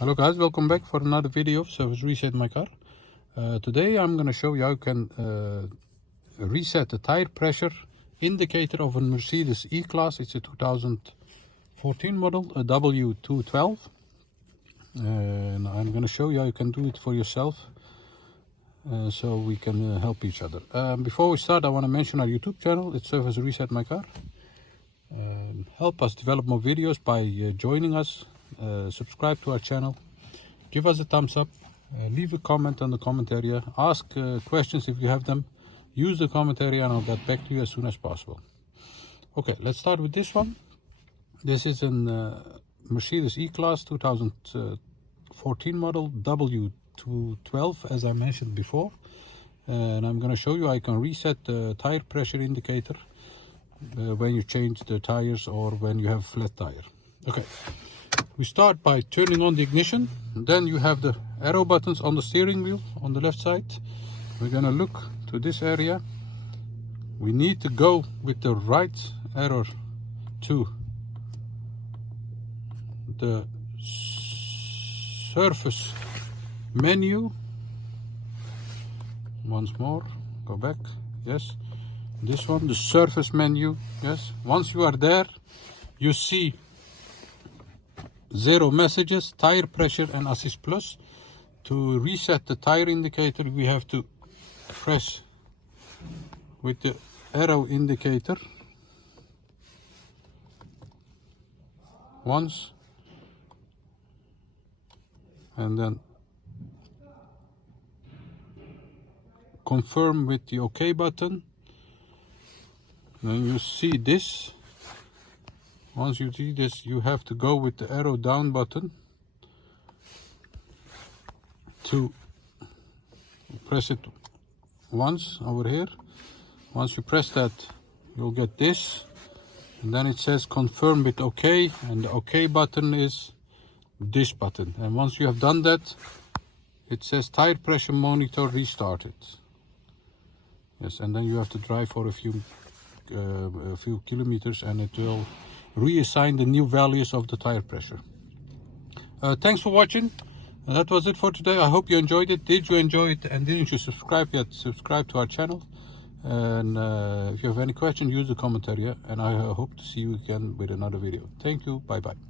Hello guys, welcome back for another video of Service Reset My Car. Today I'm going to show you how you can reset the tire pressure indicator of a Mercedes E-Class. It's a 2014 model, a W212. And I'm going to show you how you can do it for yourself so we can help each other. Before we start, I want to mention our YouTube channel. It's Service Reset My Car. Help us develop more videos by joining us. Subscribe to our channel, give us a thumbs up, leave a comment on the comment area, ask questions if you have them, use the comment area and I'll get back to you as soon as possible. Okay, let's start with this one. This is a Mercedes E-Class 2014 model W212, as I mentioned before, and I'm going to show you how you can reset the tire pressure indicator when you change the tires or when you have flat tire. Okay. We start by turning on the ignition. Then you have the arrow buttons on the steering wheel on the left side. We're going to look to this area. We need to go with the right arrow to the surface menu. Once more, go back. Yes, this one, the surface menu. Yes, once you are there, you see 0 messages, tire pressure and assist plus. To reset the tire indicator, we have to press with the arrow indicator once and then confirm with the OK button. Then you see this. Once you see this, you have to go with the arrow down button to press it once over here. Once you press that, you'll get this, and then it says confirm with OK, and the OK button is this button. And once you have done that, it says tire pressure monitor restarted. Yes, and then you have to drive for a few kilometers and it will reassign the new values of the tire pressure. Thanks for watching. That was it for today. I hope you enjoyed it. Did you enjoy it and didn't you subscribe yet? Subscribe to our channel. And if you have any questions, use the comment area. And I hope to see you again with another video. Thank you. Bye bye.